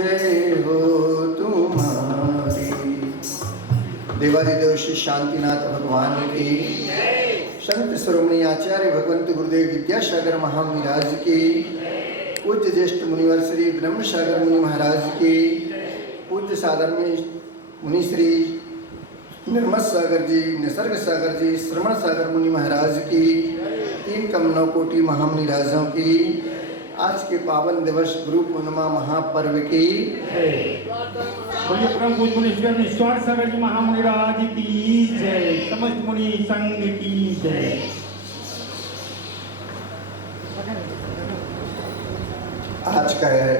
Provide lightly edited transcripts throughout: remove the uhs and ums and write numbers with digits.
जय हो तुम्हारी। देवादिदेव श्री शांतिनाथ भगवान की, संत शिरोमणि आचार्य भगवंत गुरुदेव विद्यासागर महाराज की, पूज्य ज्येष्ठ मुनिवर श्री ब्रह्मसागर मुनि महाराज की, पूज्य साधर्मी मुनि श्री निर्मल सागर जी, निसर्ग सागर जी, श्रवण सागर मुनि महाराज की, तीन कमनौ कोटि महामुनि राजों की, आज के पावन दिवस गुरु पूर्णिमा महापर्व की परम पूज्य मुनीश्वर निस्वार्थ सागर जी महामुनि राज की जय, समस्त मुनि संघ की जय। आज का है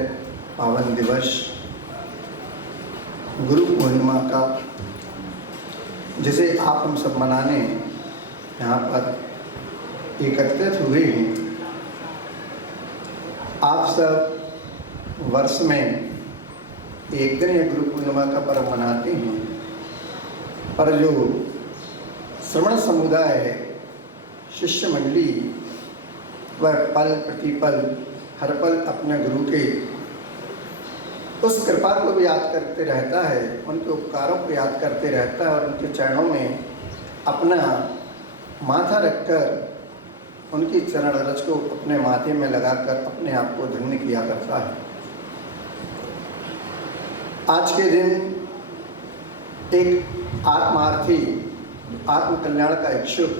पावन दिवस गुरु पूर्णिमा का, जिसे आप हम सब मनाने यहाँ पर एकत्रित हुए हैं। आप सब वर्ष में एक दिन यह गुरु पूर्णिमा का पर्व मनाते हैं, पर जो श्रवण समुदाय है, शिष्य मंडली, वह पल प्रतिपल हर पल अपने गुरु के उस कृपा को भी याद करते रहता है, उनके उपकारों को याद करते रहता है और उनके चरणों में अपना माथा रखकर उनकी चरण रज को अपने माथे में लगाकर अपने आप को धन्य किया करता है। आज के दिन एक आत्मार्थी, आत्म कल्याण का इच्छुक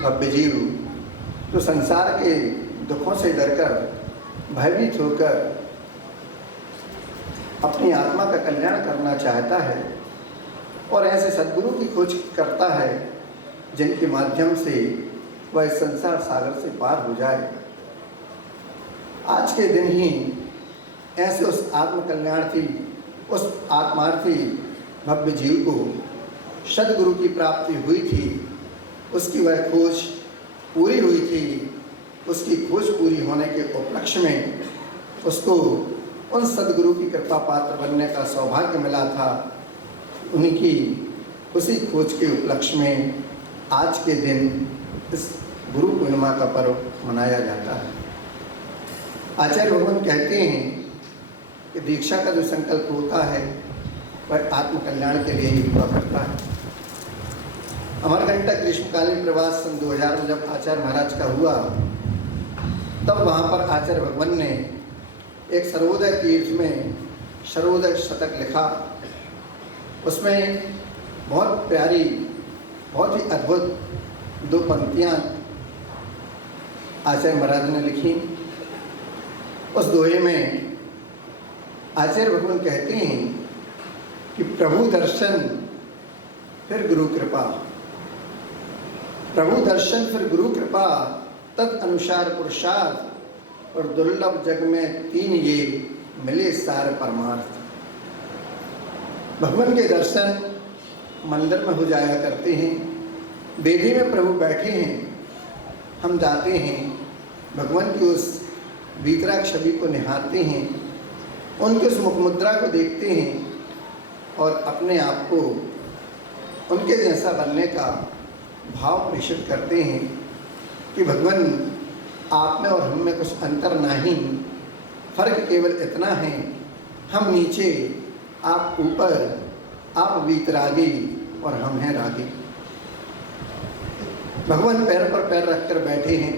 भव्य जीव, जो संसार के दुखों से डरकर भयभीत होकर अपनी आत्मा का कल्याण करना चाहता है और ऐसे सद्गुरु की खोज करता है जिनके माध्यम से वह इस संसार सागर से पार हो जाए। आज के दिन ही ऐसे उस आत्म कल्याणार्थी, उस आत्मार्थी भव्य जीव को सद्गुरु की प्राप्ति हुई थी, उसकी वह खोज पूरी हुई थी। उसकी खोज पूरी होने के उपलक्ष्य में उसको उन सद्गुरु की कृपा पात्र बनने का सौभाग्य मिला था। उनकी उसी खोज के उपलक्ष्य में आज के दिन इस गुरु पूर्णिमा का पर्व मनाया जाता है। आचार्य भगवान कहते हैं कि दीक्षा का जो संकल्प होता है वह आत्म कल्याण के लिए ही हुआ करता है। अमरकंटक ग्रीष्मकालीन प्रवास सन 2000 में जब आचार्य महाराज का हुआ, तब वहाँ पर आचार्य भगवान ने एक सर्वोदय तीर्थ में सर्वोदय शतक लिखा। उसमें बहुत प्यारी, बहुत ही अद्भुत दो पंक्तियाँ आचार्य महाराज ने लिखी। उस दोहे में आचार्य भगवान कहते हैं कि प्रभु दर्शन फिर गुरु कृपा, प्रभु दर्शन फिर गुरु कृपा, तद अनुसार पुरुषार्थ और दुर्लभ जग में तीन ये मिले सार परमार्थ। भगवान के दर्शन मंदिर में हो जाया करते हैं, वेदी में प्रभु बैठे हैं, हम जाते हैं, भगवान की उस वीतराग छवि को निहारते हैं, उनके उस मुख मुद्रा को देखते हैं और अपने आप को उनके जैसा बनने का भाव प्रेषित करते हैं कि भगवान आप में और हम में कुछ अंतर नहीं, फर्क केवल इतना है, हम नीचे, आप ऊपर, आप वीतरागी और हम हैं रागी। भगवान पैर पर पैर रखकर बैठे हैं,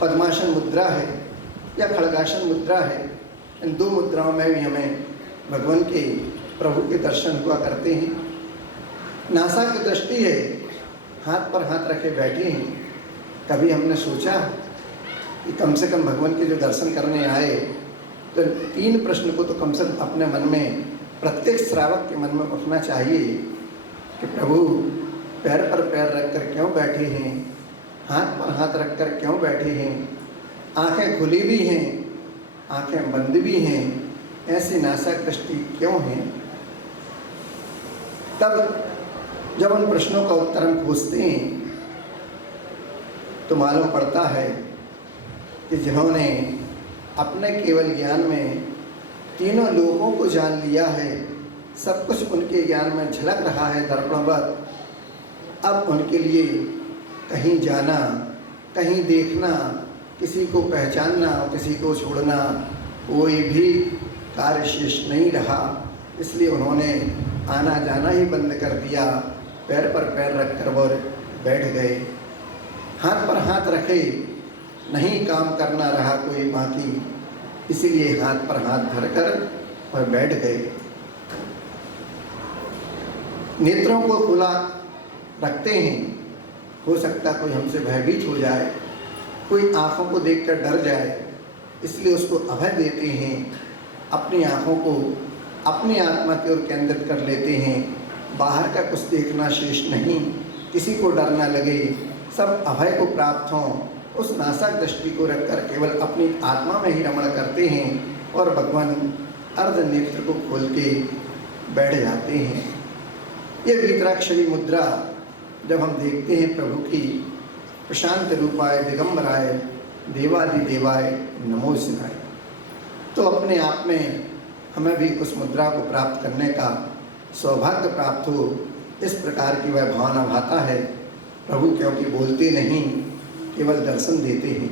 पद्मासन मुद्रा है या खड़गासन मुद्रा है। इन दो मुद्राओं में भी हमें भगवान के, प्रभु के दर्शन हुआ करते हैं। नासा की दृष्टि है, हाथ पर हाथ रखे बैठे हैं। कभी हमने सोचा कि कम से कम भगवान के जो दर्शन करने आए तो तीन प्रश्न को तो कम से कम अपने मन में, प्रत्येक श्रावक के मन में उठना चाहिए कि प्रभु पैर पर पैर रखकर क्यों बैठे हैं, हाथ पर हाथ रखकर क्यों बैठे हैं, आंखें खुली भी हैं, आंखें बंद भी हैं, ऐसी नासक दृष्टि क्यों है। तब जब उन प्रश्नों का उत्तर हम खोजते हैं तो मालूम पड़ता है कि जिन्होंने अपने केवल ज्ञान में तीनों लोगों को जान लिया है, सब कुछ उनके ज्ञान में झलक रहा है दर्पणवत, अब उनके लिए कहीं जाना, कहीं देखना, किसी को पहचानना, किसी को छोड़ना कोई भी कार्य शेष नहीं रहा, इसलिए उन्होंने आना जाना ही बंद कर दिया। पैर पर पैर रखकर वो बैठ गए। हाथ पर हाथ रखे, नहीं काम करना रहा कोई बाकी, इसीलिए हाथ पर हाथ धरकर और बैठ गए। नेत्रों को खुला रखते हैं, हो सकता कोई हमसे भयभीत हो जाए, कोई आँखों को देखकर डर जाए, इसलिए उसको अभय देते हैं। अपनी आँखों को अपनी आत्मा की ओर केंद्रित कर लेते हैं। बाहर का कुछ देखना शेष नहीं, किसी को डर न लगे, सब अभय को प्राप्त हों, उस नासक दृष्टि को रखकर केवल अपनी आत्मा में ही रमण करते हैं और भगवान अर्ध नेत्र को खोल के बैठ जाते हैं। ये वीतराक्षरी मुद्रा जब हम देखते हैं प्रभु की, प्रशांत रूपाय दिगंबराय देवादिदेवाय नमो शिवाय, तो अपने आप में हमें भी उस मुद्रा को प्राप्त करने का सौभाग्य प्राप्त हो। इस प्रकार की वह भावना भाता है प्रभु, क्योंकि बोलते नहीं, केवल दर्शन देते हैं।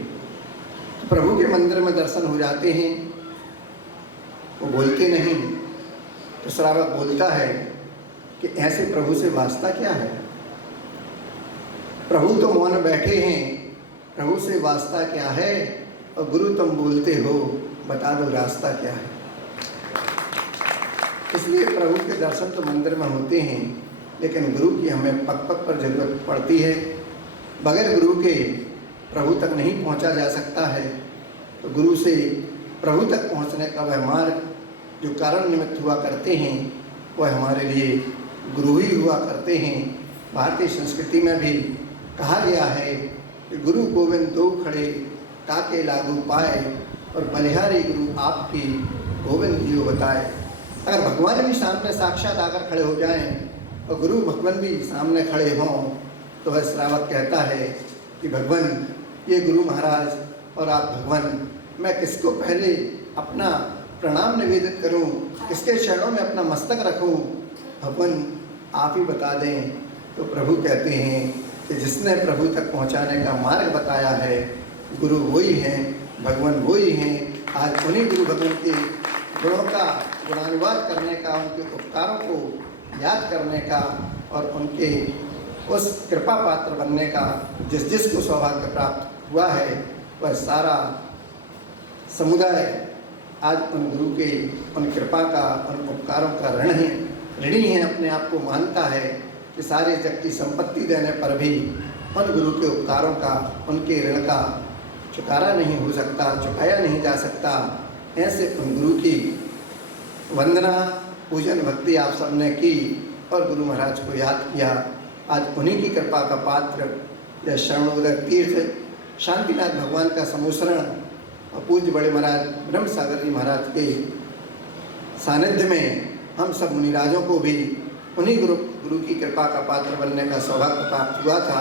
तो प्रभु के मंदिर में दर्शन हो जाते हैं, वो बोलते नहीं। तो श्रावक बोलता है कि ऐसे प्रभु से वास्ता क्या है? प्रभु तो मौन बैठे हैं, प्रभु से वास्ता क्या है? और गुरु तुम बोलते हो, बता दो रास्ता क्या है? इसलिए प्रभु के दर्शन तो मंदिर में होते हैं, लेकिन गुरु की हमें पग पग पर जरूरत पड़ती है। बगैर गुरु के प्रभु तक नहीं पहुंचा जा सकता है। तो गुरु से प्रभु तक पहुंचने का वह मार्ग जो कारण निमित्त हुआ करते हैं, वह हमारे लिए गुरु ही हुआ करते हैं। भारतीय संस्कृति में भी कहा गया है कि गुरु गोविंद दो खड़े, काके लागू पाए, और बलिहारी गुरु आपकी गोविंद जियो बताए। अगर भगवान भी सामने साक्षात आकर खड़े हो जाएं और गुरु भगवान भी सामने खड़े हों, तो वह श्रावक कहता है कि भगवान ये गुरु महाराज और आप भगवान, मैं किसको पहले अपना प्रणाम निवेदित करूं, किसके चरणों में अपना मस्तक रखूं? भगवान आप ही बता दें। तो प्रभु कहते हैं कि जिसने प्रभु तक पहुंचाने का मार्ग बताया है, गुरु वही हैं, भगवान वही हैं। आज उन्हीं गुरु भगवान के गुणों का गुणानुवाद करने का, उनके उपकारों को याद करने का और उनके उस कृपा पात्र बनने का जिसको सौभाग्य प्राप्त हुआ है, वह सारा समुदाय आज उन गुरु के, उन कृपा का, उन उपकारों का ऋणी है, अपने आप को मानता है कि सारे जग की संपत्ति देने पर भी उन गुरु के उपकारों का, उनके ऋण का चुकारा नहीं हो सकता, चुकाया नहीं जा सकता। ऐसे उन गुरु की वंदना, पूजन, भक्ति आप सबने की और गुरु महाराज को याद किया। आज उन्हीं की कृपा का पात्र या शरणोदय तीर्थ शांतिनाथ भगवान का समूसरण और पूज्य बड़े महाराज ब्रह्म सागर जी महाराज के सानिध्य में हम सब मुनिराजों को भी उन्हीं गुरु की कृपा का पात्र बनने का सौभाग्य प्राप्त हुआ था।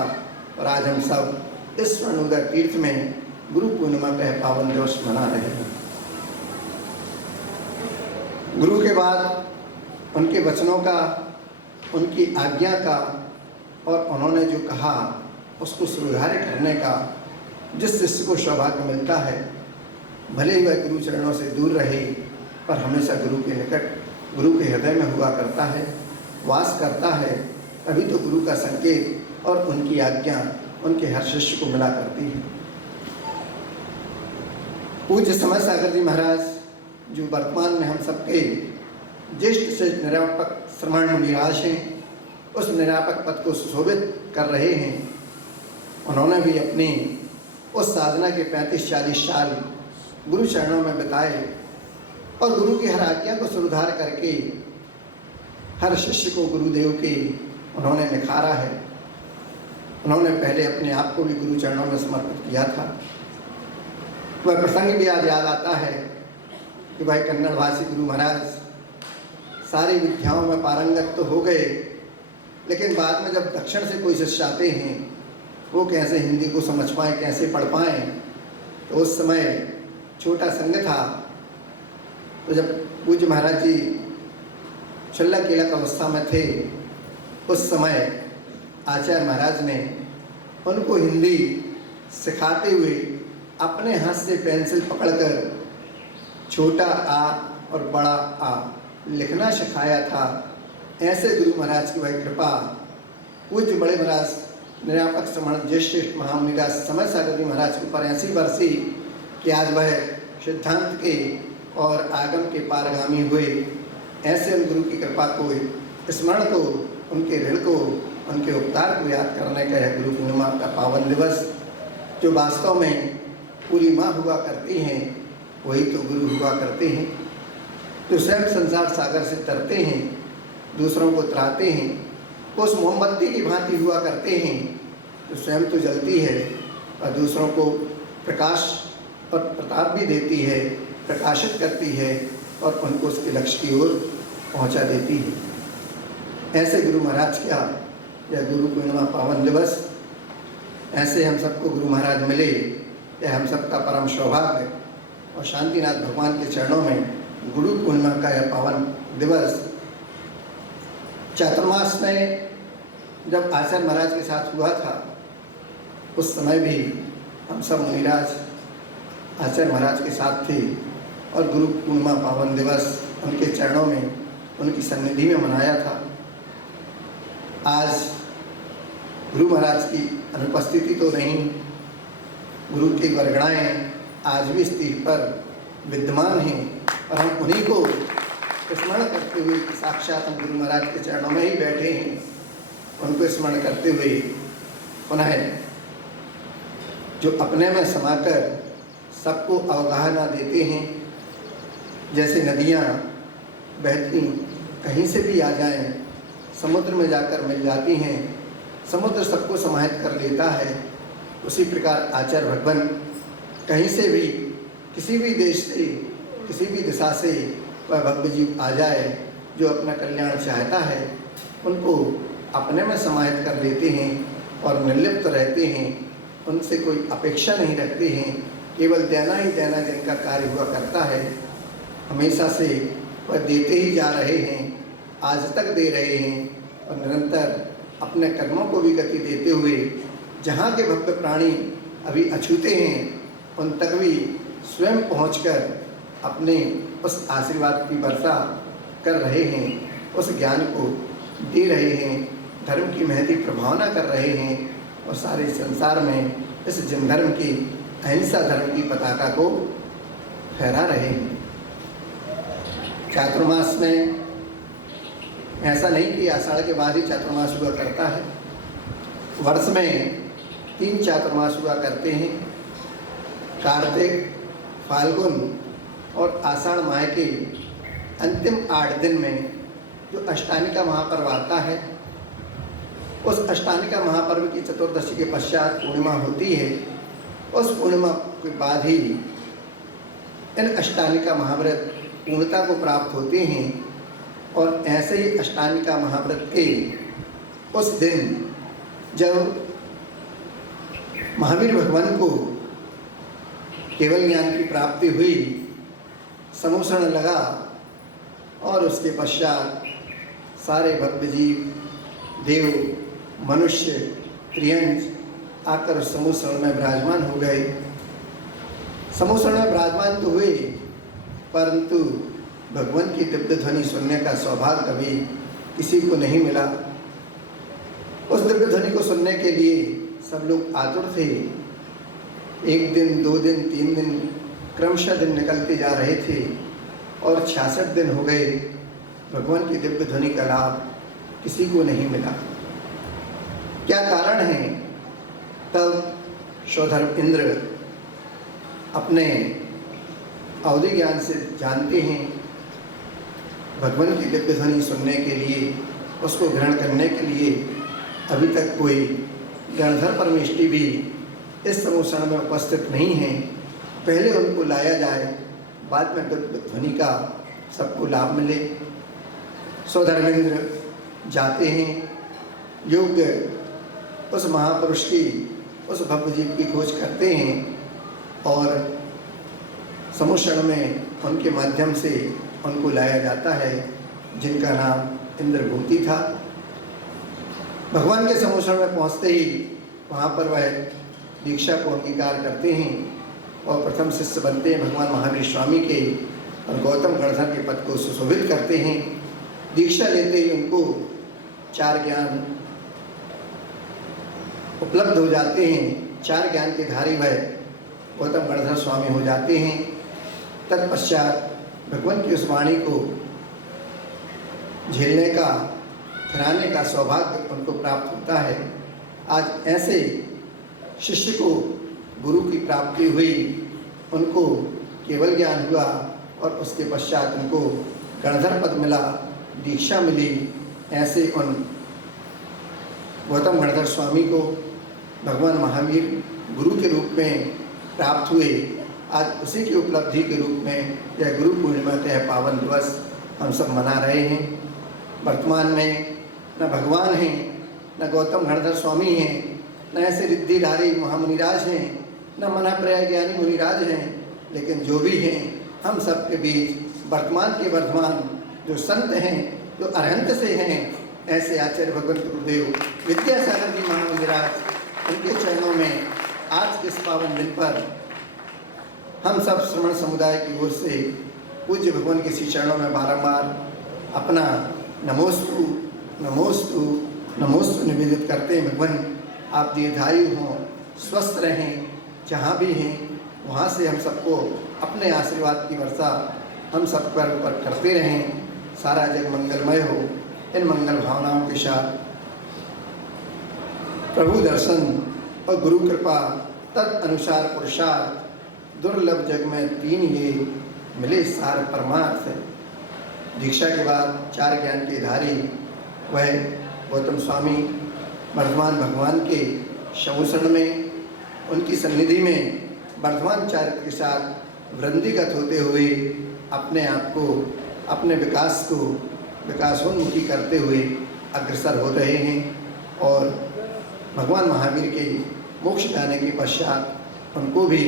और आज हम सब इस स्वर्णोदय तीर्थ में गुरु पूर्णिमा का पावन दिवस मना रहे हैं। गुरु के बाद उनके वचनों का, उनकी आज्ञा का और उन्होंने जो कहा उसको सुधार करने का जिस शिष्य को सौभाग्य मिलता है, भले ही वह गुरु चरणों से दूर रहे, पर हमेशा गुरु के निकट, गुरु के हृदय में हुआ करता है, वास करता है, तभी तो गुरु का संकेत और उनकी आज्ञा उनके हर शिष्य को मिला करती है। पूज्य समय सागर जी महाराज जो वर्तमान में हम सबके ज्येष्ठ से निरापक श्रमण मुनिराज हैं, उस निरापक पद को सुशोभित कर रहे हैं। उन्होंने भी अपनी उस साधना के 35-40 साल गुरु चरणों में बिताए और गुरु की हर आज्ञा को सुधार करके हर शिष्य को गुरुदेव के उन्होंने निखारा है। उन्होंने पहले अपने आप को भी गुरु चरणों में समर्पित किया था। वह प्रसंग भी आज याद आता है कि भाई कन्नड़ भाषी गुरु महाराज सारी विद्याओं में पारंगत तो हो गए, लेकिन बाद में जब दक्षिण से कोई शिष्य आते हैं, वो कैसे हिंदी को समझ पाएँ, कैसे पढ़ पाएँ। तो उस समय छोटा संघ था, तो जब पूज्य महाराज जी छल्ला केला की अवस्था में थे, उस समय आचार्य महाराज ने उनको हिंदी सिखाते हुए अपने हाथ से पेंसिल पकड़कर छोटा आ और बड़ा लिखना सिखाया था। ऐसे गुरु महाराज की वह कृपा पूज्य बड़े महाराज निरापक श्रमण ज्येष्ठ महामुनिराज समय सागर जी महाराज के ऊपर ऐसी बरसी कि आज वह सिद्धांत के और आगम के पारगामी हुए। ऐसे उन गुरु की कृपा को, स्मरण को, उनके ऋण को, उनके उपकार को याद करने का है गुरु पूर्णिमा का पावन दिवस, जो वास्तव में पूरी माँ हुआ करती हैं वही तो गुरु हुआ करते हैं, जो स्वयं संसार सागर से तरते हैं, दूसरों को तराते हैं, उस मोमबत्ती की भांति हुआ करते हैं जो स्वयं तो जलती है और दूसरों को प्रकाश और प्रताप भी देती है, प्रकाशित करती है और उनको उसके लक्ष्य की ओर पहुंचा देती है। ऐसे गुरु महाराज का यह गुरु पूर्णिमा पावन दिवस, ऐसे हम सबको गुरु महाराज मिले, यह हम सबका परम सौभाग्य। और शांतिनाथ भगवान के चरणों में गुरु पूर्णिमा का यह पावन दिवस चातुर्मास में जब आचार्य महाराज के साथ हुआ था, उस समय भी हम सब मुनिराज आचार्य महाराज के साथ थे और गुरु पूर्णिमा पावन दिवस उनके चरणों में, उनकी सन्निधि में मनाया था। आज गुरु महाराज की अनुपस्थिति तो नहीं, गुरु की वरगणाएँ आज भी इस तीर पर विद्यमान हैं और हम उन्हीं को स्मरण करते हुए साक्षात हम गुरु महाराज के चरणों में ही बैठे हैं, उनको स्मरण करते हुए पुनः जो अपने में समाकर सबको अवगाहना देते हैं, जैसे नदियाँ बहती कहीं से भी आ जाएं, समुद्र में जाकर मिल जाती हैं, समुद्र सबको समाहित कर लेता है, उसी प्रकार आचार्य भगवान कहीं से भी, किसी भी देश से, किसी भी दिशा से वह भव्य जीव आ जाए जो अपना कल्याण चाहता है, उनको अपने में समाहित कर लेते हैं और निर्लिप्त रहते हैं, उनसे कोई अपेक्षा नहीं रखते हैं, केवल देना ही देना जिनका कार्य हुआ करता है। हमेशा से वह देते ही जा रहे हैं, आज तक दे रहे हैं और निरंतर अपने कर्मों को भी गति देते हुए जहाँ के भव्य प्राणी अभी अछूते हैं उन तक भी स्वयं पहुंचकर अपने उस आशीर्वाद की वर्षा कर रहे हैं, उस ज्ञान को दे रहे हैं, धर्म की महती प्रभावना कर रहे हैं और सारे संसार में इस जन धर्म की, अहिंसा धर्म की पताका को फहरा रहे हैं। चातुर्मास में ऐसा नहीं कि आषाढ़ के बाद ही चातुर्मास हुआ करता है, वर्ष में 3 चातुर्मास हुआ करते हैं। कार्तिक, फाल्गुन और आषाढ़ माह के अंतिम 8 दिन में जो अष्टानिका महापर्व आता है, उस अष्टानिका महापर्व की चतुर्दशी के पश्चात पूर्णिमा होती है। उस पूर्णिमा के बाद ही इन अष्टानिका महाव्रत पूर्णता को प्राप्त होते हैं और ऐसे ही अष्टानिका महाव्रत के उस दिन जब महावीर भगवान को केवल ज्ञान की प्राप्ति हुई, समूषण लगा और उसके पश्चात सारे भव्य जीव, देव, मनुष्य, त्रियंज आकर उस समूषण में विराजमान हो गए। समूषण में विराजमान तो हुए, परंतु भगवान की दिव्य ध्वनि सुनने का सौभाग्य कभी किसी को नहीं मिला। उस दिव्य ध्वनि को सुनने के लिए सब लोग आतुर थे। 1 दिन, 2 दिन, 3 दिन क्रमशः दिन निकलते जा रहे थे और 66 दिन हो गए, भगवान की दिव्य ध्वनि का लाभ किसी को नहीं मिला। क्या कारण है? तब सौधर्म इंद्र अपने अवधि ज्ञान से जानते हैं भगवान की दिव्य ध्वनि सुनने के लिए, उसको ग्रहण करने के लिए अभी तक कोई गणधर परमेष्टि भी इस समूषण में उपस्थित नहीं है। पहले उनको लाया जाए, बाद में दिव्य ध्वनि का सबको लाभ मिले। सौधर्मेंद्र जाते हैं, योग्य उस महापुरुष की, उस भव्य जीव की खोज करते हैं और समूषण में उनके माध्यम से उनको लाया जाता है, जिनका नाम इंद्रभूति था। भगवान के समूषण में पहुंचते ही वहाँ पर वह दीक्षा को अंगीकार करते हैं और प्रथम शिष्य बनते हैं भगवान महावीर स्वामी के। और गौतम गणधर के पद को सुशोभित करते हैं। दीक्षा लेते ही उनको 4 ज्ञान उपलब्ध हो जाते हैं। 4 ज्ञान के धारी वह गौतम गणधर स्वामी हो जाते हैं। तत्पश्चात भगवान की उस वाणी को झेलने का, खिलाने का सौभाग्य उनको प्राप्त होता है। आज ऐसे शिष्य को गुरु की प्राप्ति हुई, उनको केवल ज्ञान हुआ और उसके पश्चात उनको गणधर पद मिला, दीक्षा मिली। ऐसे उन गौतम गणधर स्वामी को भगवान महावीर गुरु के रूप में प्राप्त हुए। आज उसी की उपलब्धि के रूप में यह गुरु पूर्णिमा का यह पावन दिवस हम सब मना रहे हैं। वर्तमान में न भगवान हैं, न गौतम गणधर स्वामी हैं, न ऐसे रिद्धिधारी महामुनिराज हैं, न मनाप्रयाय ज्ञानी मुनिराज हैं, लेकिन जो भी हैं हम सब के बीच वर्तमान के वर्धमान जो संत हैं, जो अरहंत से हैं, ऐसे आचार्य भगवंत गुरुदेव विद्यासागर जी महामुनिराज, उनके चरणों में आज इस पावन दिन पर हम सब श्रमण समुदाय की ओर से पूज्य भगवान के श्री चरणों में बारंबार अपना नमोस्तु नमोस्तु नमोस्तु निवेदित करते हैं। भगवान आप दीर्घायु हों, स्वस्थ रहें, जहाँ भी हैं वहाँ से हम सबको अपने आशीर्वाद की वर्षा हम सब पर करते रहें। सारा जग मंगलमय हो। इन मंगल भावनाओं के साथ प्रभु दर्शन और गुरु कृपा तद अनुसार पुरुषार्थ दुर्लभ जग में 3 ये मिले सार परमार्थ। दीक्षा के बाद 4 ज्ञान के धारी वह गौतम स्वामी वर्धमान भगवान के शमूषण में, उनकी सन्निधि में वर्धमान चारित्र के साथ वृद्धिगत होते हुए अपने आप को, अपने विकास को विकासोन्मुखी करते हुए अग्रसर हो रहे हैं। और भगवान महावीर के मोक्ष जाने के पश्चात उनको भी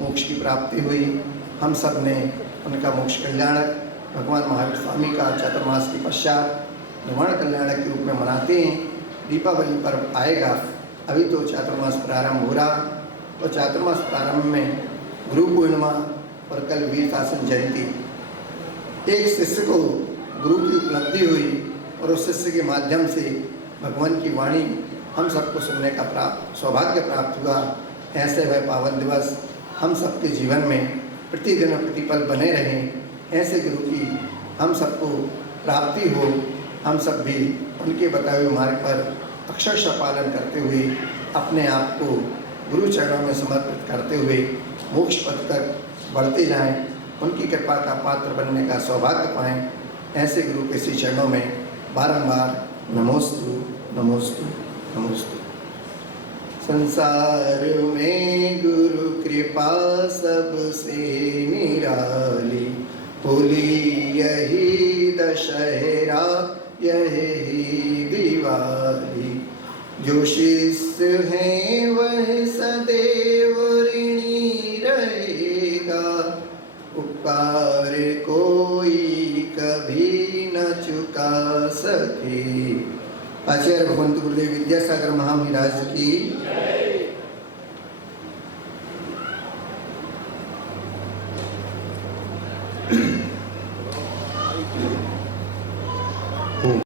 मोक्ष की प्राप्ति हुई। हम सब ने उनका मोक्ष कल्याणक भगवान महावीर स्वामी का चातुर्मास के पश्चात निर्वाण कल्याणक के रूप में मनाते हैं। दीपावली पर्व आएगा, अभी तो चातुर्मास प्रारंभ हो रहा, और चातुर्मास प्रारंभ में गुरु पूर्णिमा और कल वीरतासन जयंती। एक शिष्य को गुरु की उपलब्धि हुई और उस शिष्य के माध्यम से भगवान की वाणी हम सबको सुनने का सौभाग्य प्राप्त हुआ। ऐसे वह पावन दिवस हम सबके जीवन में प्रतिदिन प्रतिपल बने रहें। ऐसे गुरु की हम सबको प्राप्ति हो। हम सब भी उनके बताए हुए मार्ग पर अक्षरशः पालन करते हुए अपने आप को गुरु चरणों में समर्पित करते हुए मोक्ष पथ तक बढ़ते जाएं, उनकी कृपा का पात्र बनने का सौभाग्य पाएं। ऐसे गुरु के श्री चरणों में बारंबार नमोस्तु नमोस्तु नमोस्तु। संसार में गुरु कृपा सबसे निराली, होली यही दशहरा यही दिवाली। जो शिष्य हैं वह सदैव ऋणी रहेगा, उपकार कोई कभी न चुका सके। आचार्य भगवंत गुरुदेव विद्यासागर महामुनिराज की